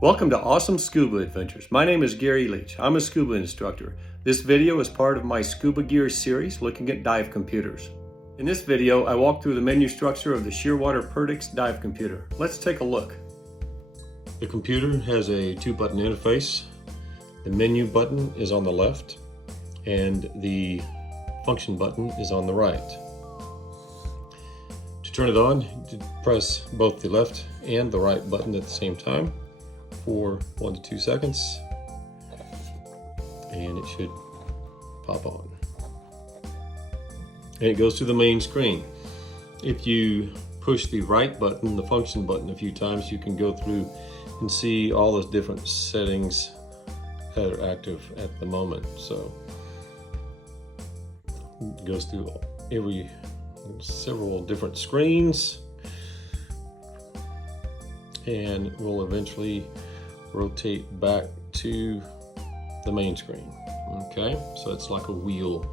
Welcome to Awesome Scuba Adventures. My name is Gary Leach. I'm a scuba instructor. This video is part of my Scuba Gear series looking at dive computers. In this video, I walk through the menu structure of the Shearwater Perdix dive computer. Let's take a look. The computer has a 2-button interface. The menu button is on the left and the function button is on the right. To turn it on, press both the left and the right button at the same time for 1 to 2 seconds, and it should pop on. And it goes to the main screen. If you push the right button, the function button, a few times, you can go through and see all those different settings that are active at the moment. So it goes through several different screens, and will eventually rotate back to the main screen. Okay, so it's like a wheel.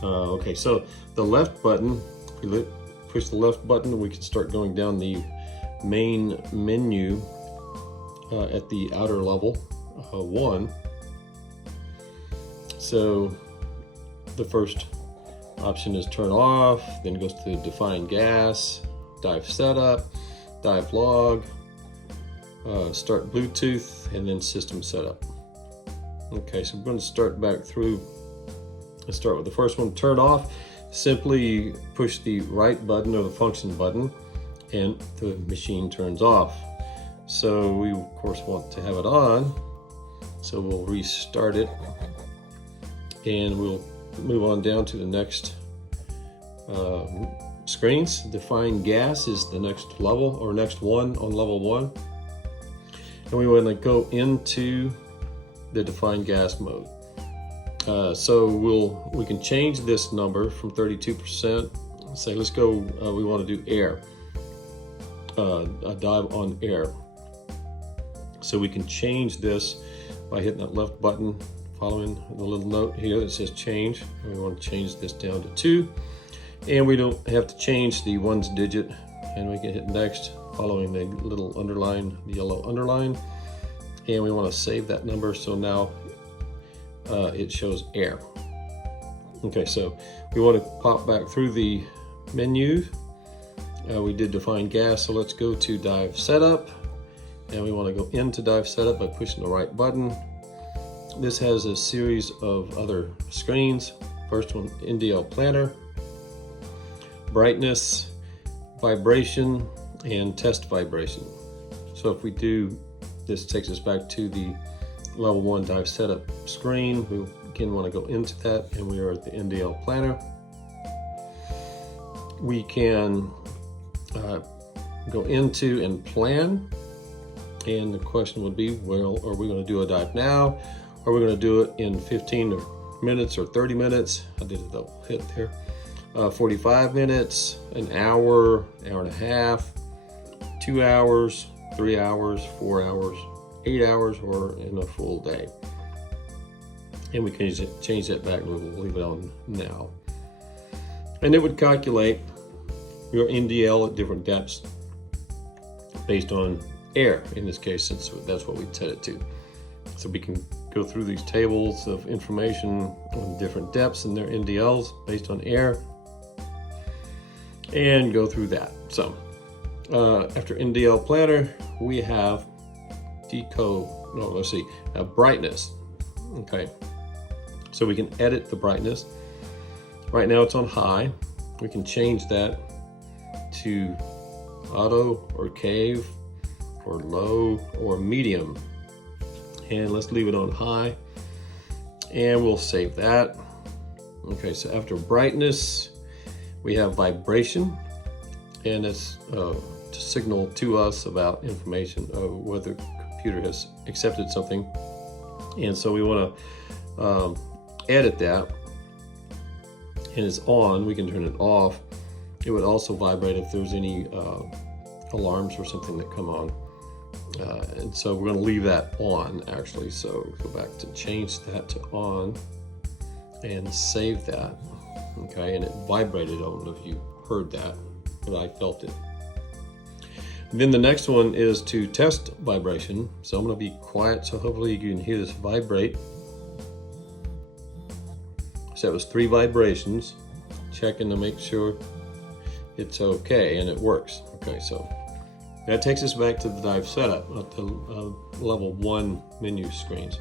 Okay, so the left button, if we push the left button, we can start going down the main menu at the outer level 1. So the first option is turn off, then it goes to define gas, dive setup, dive log, start Bluetooth, and then system setup. Okay, so we're going to start back through. Let's start with the first one, turn off. Simply push the right button or the function button and the machine turns off. So we of course want to have it on, so we'll restart it and we'll move on down to the next screens. Define gas is the next level, or next one on level 1. And we want to go into the define gas mode. So we can change this number from 32%. Say, let's go, we want to do air, a dive on air. So we can change this by hitting that left button, following the little note here that says change. And we want to change this down to 2. And we don't have to change the 1's digit, and we can hit next, following the little underline, the yellow underline, and we want to save that number. So now it shows air. Okay, so we want to pop back through the menu. We did define gas, so let's go to dive setup, and we want to go into dive setup by pushing the right button. This has a series of other screens. First one, NDL planner, brightness, vibration, and test vibration. So if we do, this takes us back to the level 1 dive setup screen. We again want to go into that, and we are at the NDL planner. We can go into and plan, and the question would be, well, are we going to do a dive now? Or are we going to do it in 15 minutes or 30 minutes? I did a double hit there. 45 minutes, an hour, hour and a half, 2 hours, 3 hours, 4 hours, 8 hours, or in a full day. And we can change that back, and we'll leave it on now. And it would calculate your NDL at different depths based on air, in this case, since that's what we set it to. So we can go through these tables of information on different depths and their NDLs based on air, and go through that. So after NDL planner, we have brightness. Okay, so we can edit the brightness. Right now it's on high. We can change that to auto or cave or low or medium, and let's leave it on high, and we'll save that. Okay, so after brightness, we have vibration, and it's to signal to us about information of whether the computer has accepted something. And so we want to edit that, and it's on. We can turn it off. It would also vibrate if there's any alarms or something that come on. And so we're going to leave that on, actually. So go back to change that to on and save that. Okay, and it vibrated. I don't know if you heard that, but I felt it. Then the next one is to test vibration. So I'm going to be quiet, so hopefully you can hear this vibrate. So that was 3 vibrations, checking to make sure it's okay, and it works. Okay, so that takes us back to the dive setup at the level 1 menu screens.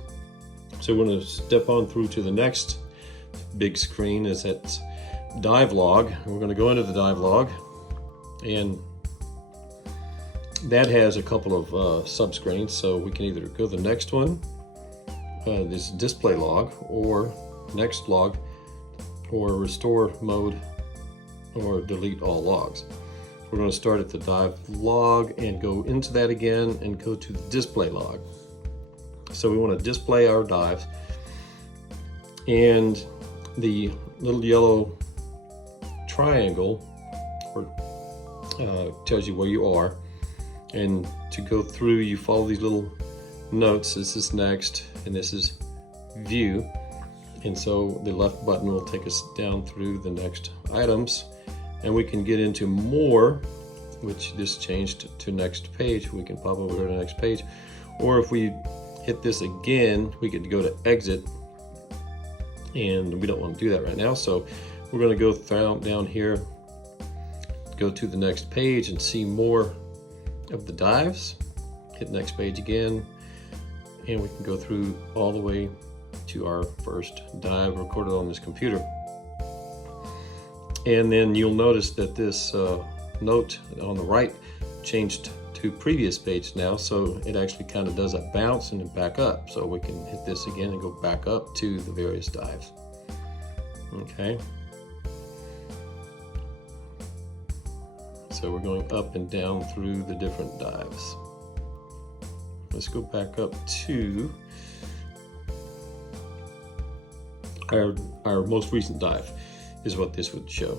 So we're going to step on through to the next big screen, is that dive log. We're going to go into the dive log, and that has a couple of sub screens. So we can either go to the next one, this display log, or next log, or restore mode, or delete all logs. We're going to start at the dive log and go into that again and go to the display log. So we want to display our dives, and the little yellow triangle tells you where you are, and to go through you follow these little notes. This is next and this is view, and so the left button will take us down through the next items, and we can get into more, which this changed to next page. We can pop over to the next page, or if we hit this again we get to go to exit, and we don't want to do that right now, so we're going to go down here, go to the next page and see more of the dives. Hit next page again, and we can go through all the way to our first dive recorded on this computer. And then you'll notice that this note on the right changed to previous page now, so it actually kind of does a bounce and then back up. So we can hit this again and go back up to the various dives. Okay. So we're going up and down through the different dives. Let's go back up to our most recent dive is what this would show.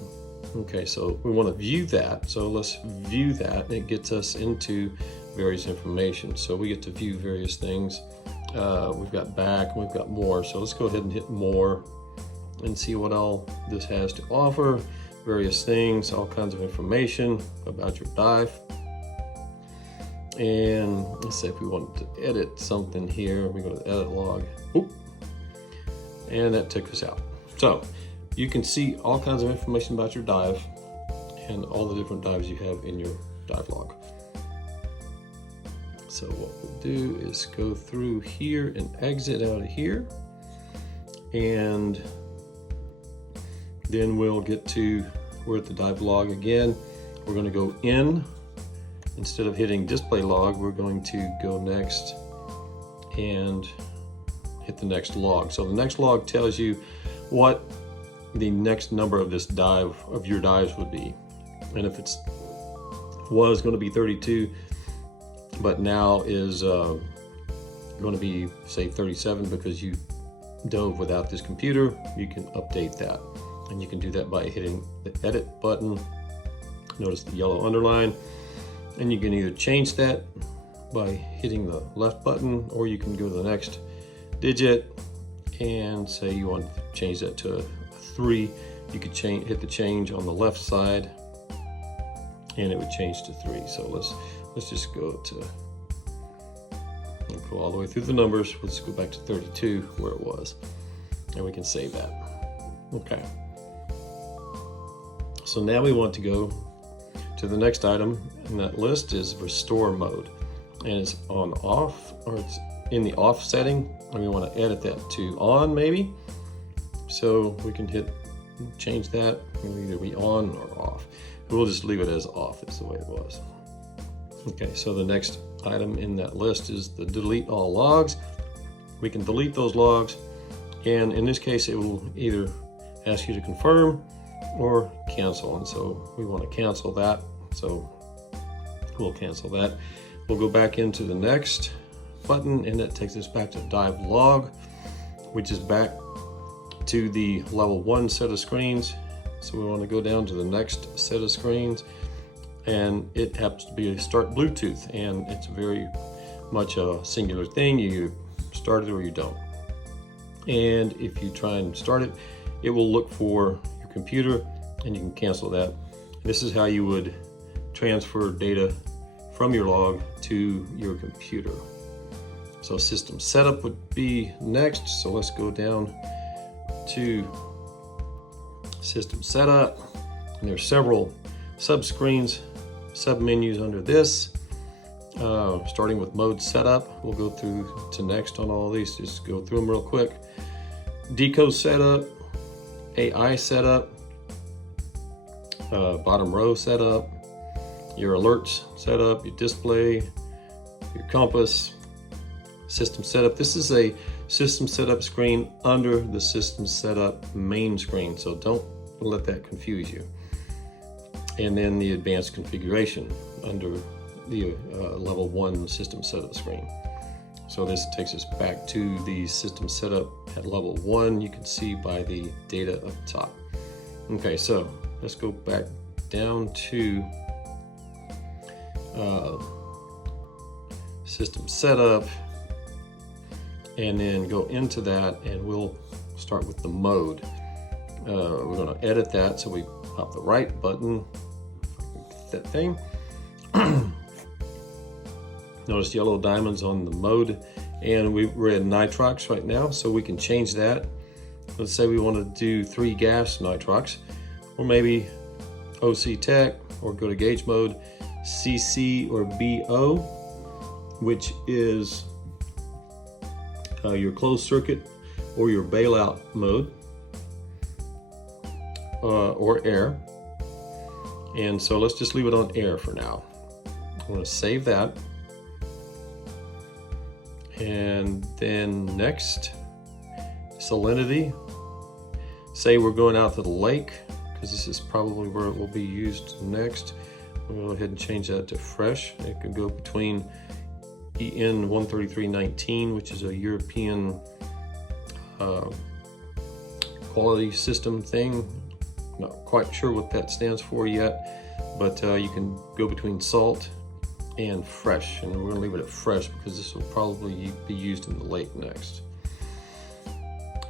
Okay, so we want to view that. So let's view that, and it gets us into various information. So we get to view various things. We've got back, we've got more. So let's go ahead and hit more and see what all this has to offer. Various things, all kinds of information about your dive. And let's say if we wanted to edit something here, we go to the edit log. Oop, and that took us out. So you can see all kinds of information about your dive and all the different dives you have in your dive log. So what we'll do is go through here and exit out of here, and then we'll get to, we're at the dive log again. We're going to go in. Instead of hitting display log, we're going to go next and hit the next log. So the next log tells you what the next number of this dive, of your dives, would be. And if it's was going to be 32, but now is going to be, say, 37 because you dove without this computer, you can update that. And you can do that by hitting the edit button. Notice the yellow underline. And you can either change that by hitting the left button, or you can go to the next digit and say you want to change that to a 3. You could hit the change on the left side, and it would change to 3. So let's just go to, we'll go all the way through the numbers. Let's go back to 32 where it was, and we can save that. Okay. So now we want to go to the next item in that list is restore mode, and it's on off, or it's in the off setting, and we want to edit that to on maybe. So we can change that. It'll either be on or off. We'll just leave it as off. It's the way it was. Okay, so the next item in that list is the delete all logs. We can delete those logs, and in this case it will either ask you to confirm or cancel, and so we want to cancel that, so we'll cancel that. We'll go back into the next button, and that takes us back to dive log, which is back to the level 1 set of screens. So we want to go down to the next set of screens, and it happens to be a start Bluetooth, and it's very much a singular thing. You start it or you don't. And if you try and start it, it will look for your computer, and you can cancel that. This is how you would transfer data from your log to your computer. So system setup would be next. So let's go down to system setup. And there's several sub-screens, sub-menus under this. Starting with mode setup. We'll go through to next on all of these. Just go through them real quick. Decode setup, AI setup, bottom row setup, your alerts setup, your display, your compass, system setup. This is a system setup screen under the system setup main screen, so don't let that confuse you. And then the advanced configuration under the level 1 system setup screen. So this takes us back to the system setup at level 1. You can see by the data up top. Okay, so let's go back down to system setup, and then go into that, and we'll start with the mode. We're going to edit that, so we pop the right button, that thing. Notice yellow diamonds on the mode, and we're at nitrox right now, so we can change that. Let's say we want to do 3 gas nitrox, or maybe OC Tech, or go to gauge mode, CC or BO, which is your closed circuit or your bailout mode, or air. And so let's just leave it on air for now. I'm going to save that. And then next, salinity. Say we're going out to the lake, because this is probably where it will be used next. We'll go ahead and change that to fresh. It could go between EN 13319, which is a European quality system thing. Not quite sure what that stands for yet, but you can go between salt and fresh, and we're going to leave it at fresh because this will probably be used in the lake next.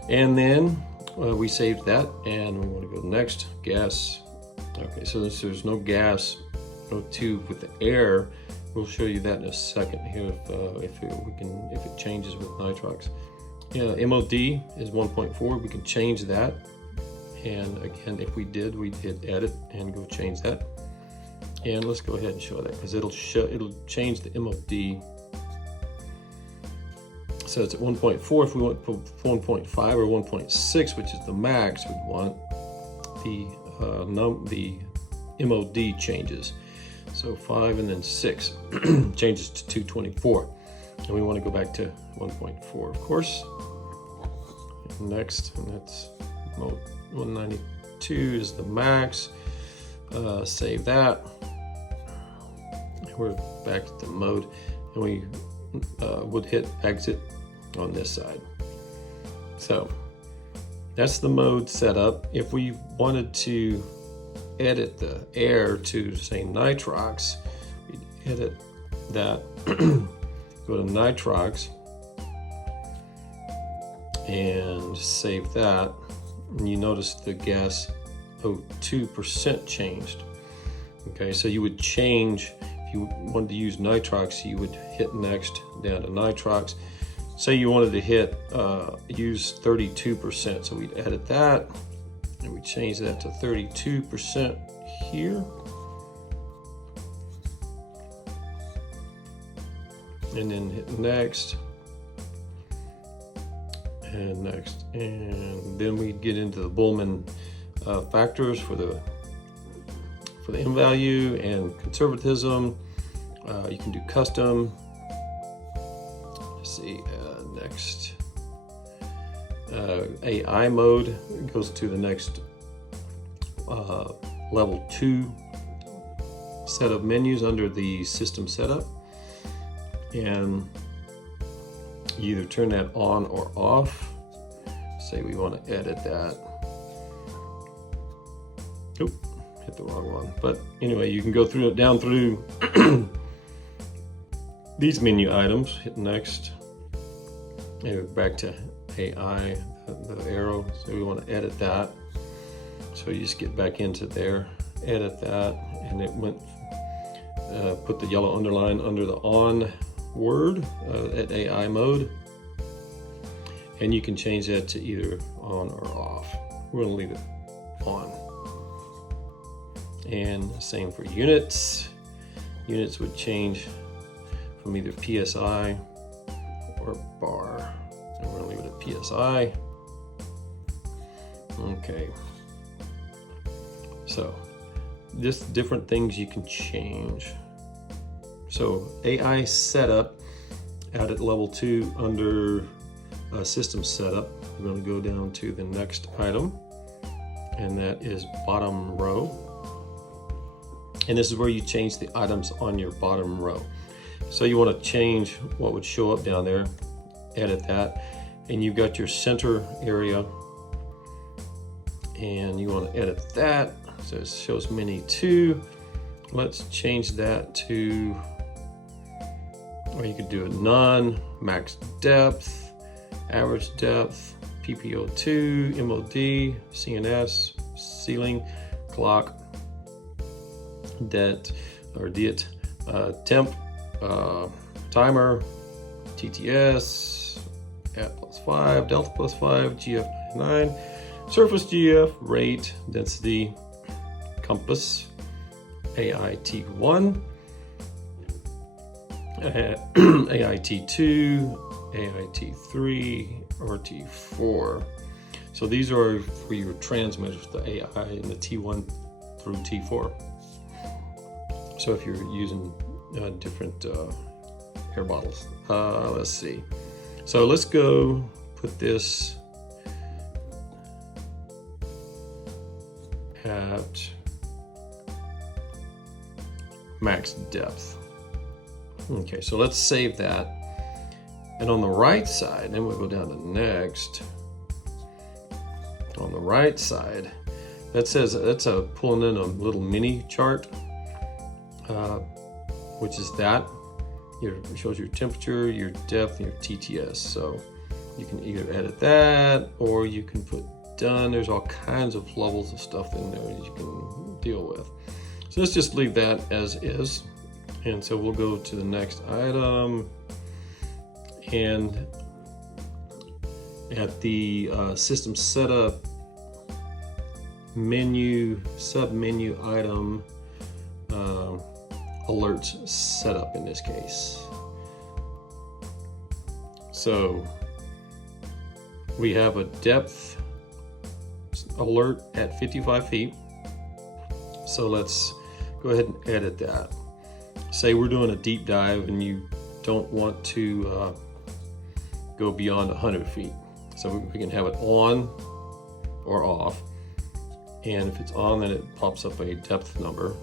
And then we saved that, and we want to go next, gas. Okay, so there's no gas, no tube with the air. We'll show you that in a second here if it changes with nitrox. Yeah, MOD is 1.4. We can change that, and again, if we did, we'd hit edit and go change that. And let's go ahead and show that, because it'll change the MOD. So it's at 1.4. If we want 1.5 or 1.6, which is the max, we'd want the MOD changes. So 5 and then 6 changes to 224. And we want to go back to 1.4, of course. Next, and that's mode 192 is the max. Save that. We're back to the mode, and we would hit exit on this side. So that's the mode setup. If we wanted to edit the air to, say, nitrox, we'd edit that, go to nitrox, and save that. And you notice the gas 0.2% changed. Okay, so you would change, if you wanted to use nitrox, you would hit next down to nitrox. Say you wanted to hit use 32%, so we'd edit that, and we change that to 32% here. And then hit next, and next. And then we get into the Bullman factors for the M value and conservatism. You can do custom. Let's see, next. AI mode goes to the next level 2 set of menus under the system setup, and you either turn that on or off. Say we want to edit that. Oop, hit the wrong one. But anyway, you can go through it, down through these menu items. Hit next, and back to AI, the arrow. So we want to edit that. So you just get back into there, edit that, and it went put the yellow underline under the on word at AI mode. And you can change that to either on or off. We're gonna leave it on. And same for units. Units would change from either PSI or bar. And we're gonna leave it at PSI. Okay. So, just different things you can change. So, AI setup out at level 2 under system setup. We're going to go down to the next item, and that is bottom row. And this is where you change the items on your bottom row. So you want to change what would show up down there, edit that, and you've got your center area, and you want to edit that. So it shows mini 2. Let's change that to, or you could do a none, max depth, average depth, PPO2, MOD, CNS, ceiling, clock, det, temp, timer, TTS, at +5, delta +5, GF 9, surface GF, rate, density, compass, AIT1, AIT2, AIT3, or T4. So these are for your transmitters, the AI and the T1 through T4. So if you're using different air bottles. Let's see. So let's go put this at max depth. Okay, so let's save that. And on the right side, then we'll go down to next. On the right side, that says that's pulling in a little mini chart, which is that. It shows your temperature, your depth, and your TTS. So you can either edit that or you can put done. There's all kinds of levels of stuff in there that you can deal with. So let's just leave that as is. And so we'll go to the next item. And at the system setup menu, sub-menu item, alerts setup in this case. So we have a depth alert at 55 feet. So let's go ahead and edit that. Say we're doing a deep dive and you don't want to go beyond 100 feet. So we can have it on or off. And if it's on, then it pops up a depth number.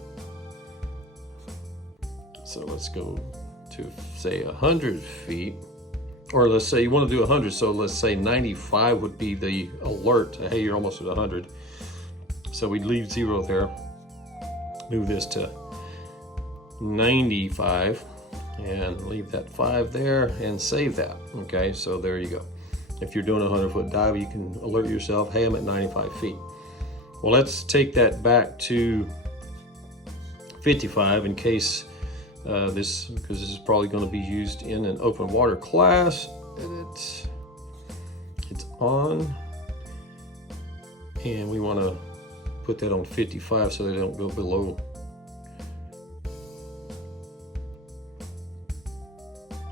So let's go to say 100 feet, or let's say you want to do 100. So let's say 95 would be the alert. Hey, you're almost at 100. So we'd leave 0 there. Move this to 95 and leave that 5 there and save that. Okay, so there you go. If you're doing a 100-foot dive, you can alert yourself, hey, I'm at 95 feet. Well, let's take that back to 55 in case because this is probably going to be used in an open water class. And it's on, and we want to put that on 55 so they don't go below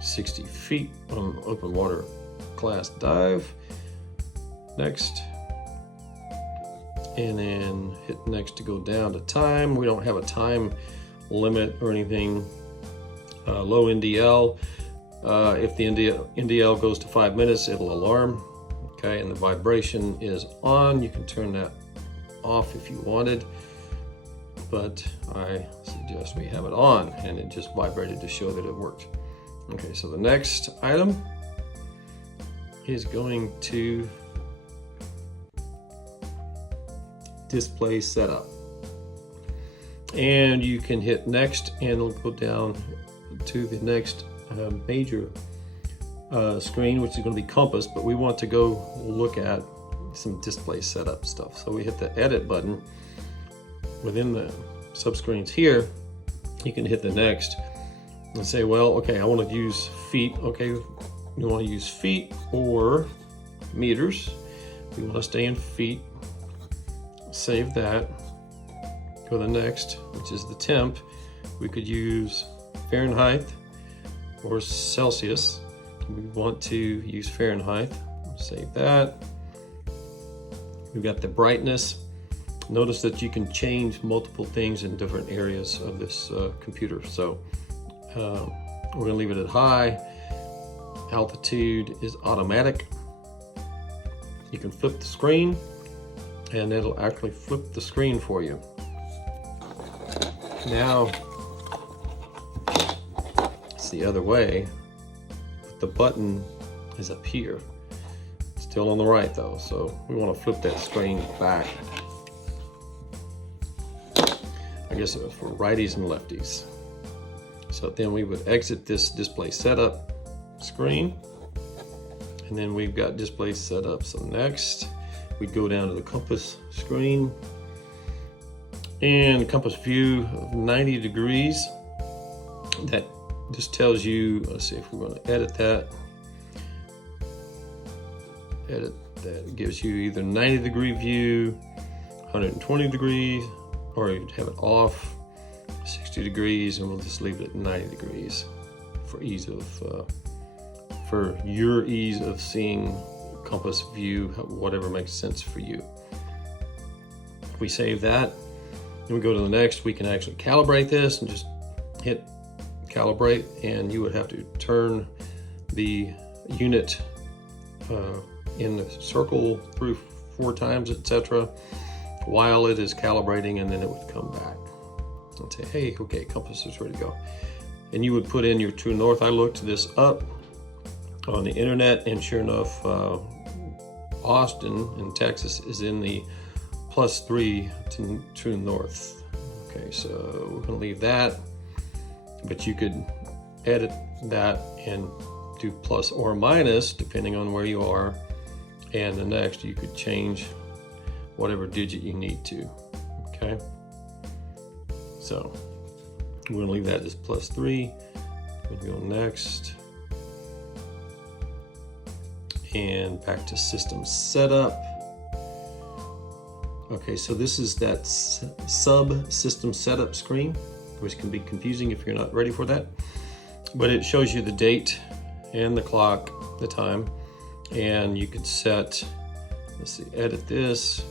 60 feet on open water class dive. Next. And then hit next to go down to time. We don't have a time limit or anything. Low NDL. If the NDL goes to 5 minutes, it'll alarm. Okay, and the vibration is on. You can turn that off if you wanted, but I suggest we have it on, and it just vibrated to show that it worked. Okay, so the next item is going to display setup, and you can hit next and it'll go down to the next major screen, which is going to be compass, but we want to go look at some display setup stuff. So we hit the edit button within the subscreens here. you can hit the next and say, well, okay, I want to use feet. Okay, you want to use feet or meters. We want to stay in feet. Save that. Go to the next, which is the temp. We could use Fahrenheit or Celsius. We want to use Fahrenheit. Save that. We've got the brightness. Notice that you can change multiple things in different areas of this computer. So we're going to leave it at high. Altitude is automatic. You can flip the screen and it'll actually flip the screen for you. Now it's the other way. The button is up here. Still on the right though, so we want to flip that screen back. I guess it was for righties and lefties. So then we would exit this display setup screen, and then we've got display setup. So next we'd go down to the compass screen and compass view of 90 degrees. That just tells you, let's see if we're going to edit that. Edit that. It gives you either 90 degree view, 120 degrees, or you'd have it off 60 degrees, and we'll just leave it at 90 degrees for ease of for your ease of seeing compass view, whatever makes sense for you. If we save that and we go to the next, we can actually calibrate this and just hit calibrate, and you would have to turn the unit in the circle through 4 times, etc., while it is calibrating, and then it would come back and say, hey, okay, compass is ready to go. And you would put in your true north. I looked this up on the internet, and sure enough, Austin in Texas is in the +3 to true north. Okay, so we're gonna leave that, but you could edit that and do plus or minus depending on where you are, and the next you could change whatever digit you need to. Okay, so we're gonna leave that as +3. We'll go next and back to system setup. Okay, so this is that sub system setup screen, which can be confusing if you're not ready for that, but it shows you the date and the clock, the time, and you could set, let's see, edit this.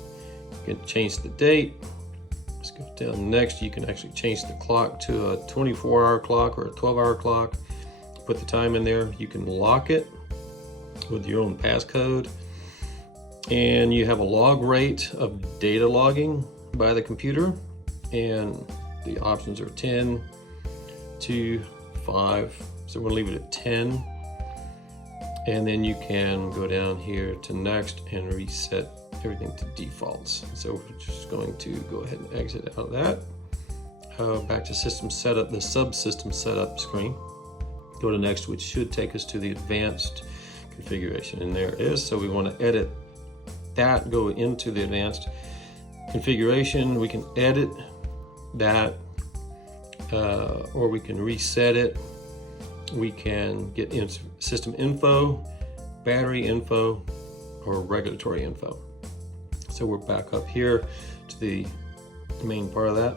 You can change the date. Let's go down next. You can actually change the clock to a 24-hour clock or a 12-hour clock. Put the time in there. You can lock it with your own passcode, and you have a log rate of data logging by the computer, and the options are 10 to 5, so we're gonna leave it at 10, and then you can go down here to next and reset everything to defaults. So we're just going to go ahead and exit out of that. Back to system setup, the subsystem setup screen. Go to next, which should take us to the advanced configuration, and there it is. So we want to edit that, go into the advanced configuration. We can edit that, or we can reset it. We can get in system info, battery info, or regulatory info. So we're back up here to the main part of that.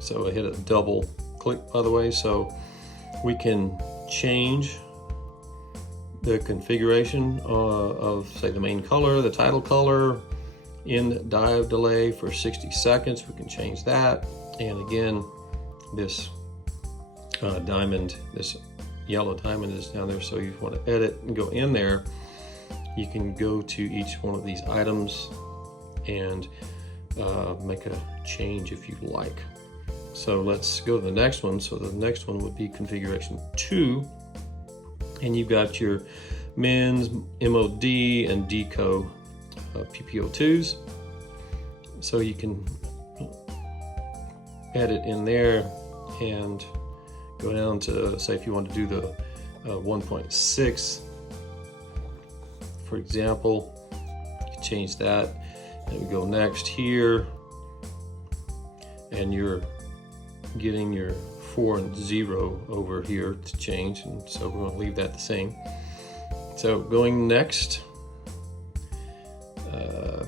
So I hit a double click, by the way, so we can change the configuration of, say, the main color, the title color, in dive delay for 60 seconds. We can change that. And again, this diamond, this yellow diamond is down there. So you want to edit and go in there. You can go to each one of these items and make a change if you like. So let's go to the next one. So the next one would be configuration 2. And you've got your MINS, MOD, and DECO PPO2s. So you can edit in there and go down to, say, if you want to do the 1.6, for example, you can change that. And we go next here, and your getting your 4 and 0 over here to change, and so we're going to leave that the same. So going next,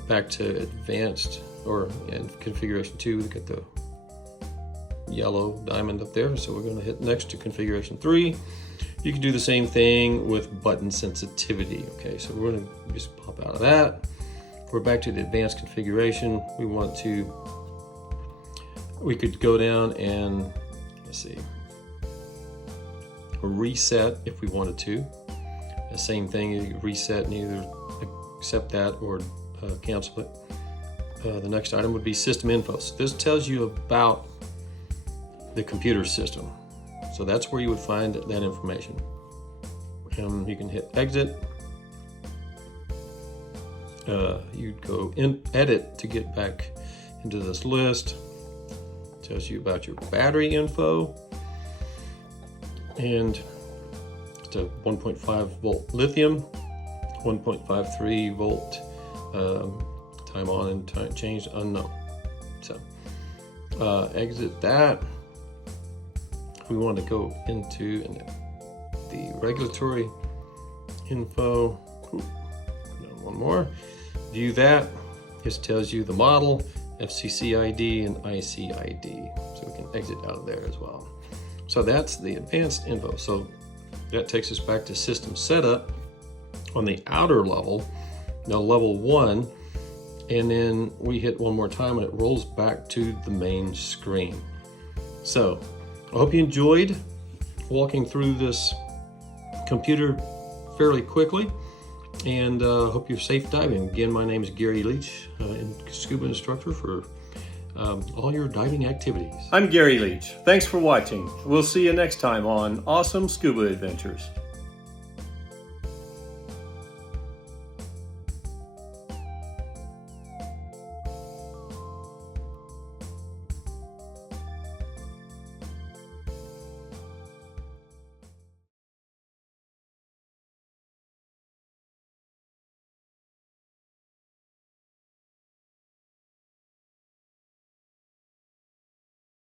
back to advanced, or in configuration 2, we got the yellow diamond up there, so we're going to hit next to configuration 3. You can do the same thing with button sensitivity. Okay, so we're going to just pop out of that. We're back to the advanced configuration. We could go down and, let's see, reset if we wanted to. The same thing, you can reset and either accept that or cancel it. The next item would be system info. So this tells you about the computer system. So that's where you would find that information. You can hit exit. You'd go in edit to get back into this list. It tells you about your battery info. And it's a 1.5 volt lithium, 1.53 volt time on and time changed unknown. So exit that. We want to go into the regulatory info. One more. View that. This tells you the model, FCC ID, and IC ID. So we can exit out of there as well. So that's the advanced info. So that takes us back to system setup on the outer level, now level 1, and then we hit one more time and it rolls back to the main screen. So I hope you enjoyed walking through this computer fairly quickly, and hope you're safe diving. Again, my name is Gary Leach, scuba instructor for all your diving activities. I'm Gary Leach. Thanks for watching. We'll see you next time on Awesome Scuba Adventures.